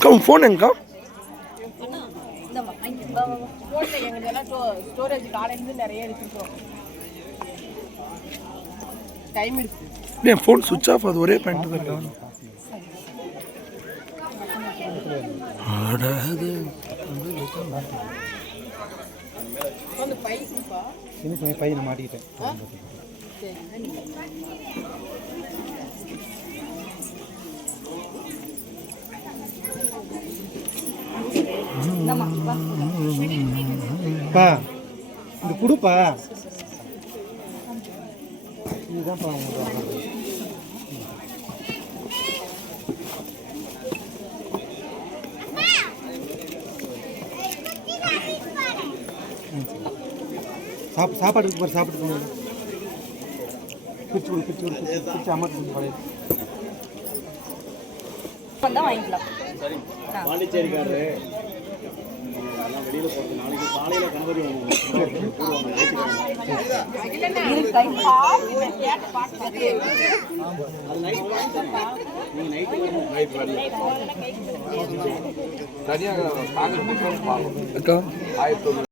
Come phone and come. Storage காலையில நிறைய எடுத்துட்டோம். டைம் இருக்கு. என் ஃபோன் சுவிட்ச் ஆஃப் அது ஒரே பாயிண்ட் தான் காணும். ஆடாது அந்த பைக்குப்பா இன்னும் பையனை மாட்டிக்கிட்டேன். பா இந்த குடுப்பா இதுதான்ப்பா சாப்பாடு இருக்கு பாரு, சாப்பிட்டு போங்க. பிச்சு அமர்த்து பழைய வாங்கிக்கலாம். பாண்டிச்சேரிக்காரரு வெளியில போறது நாளைக்கு காலையில கணபதி அக்கா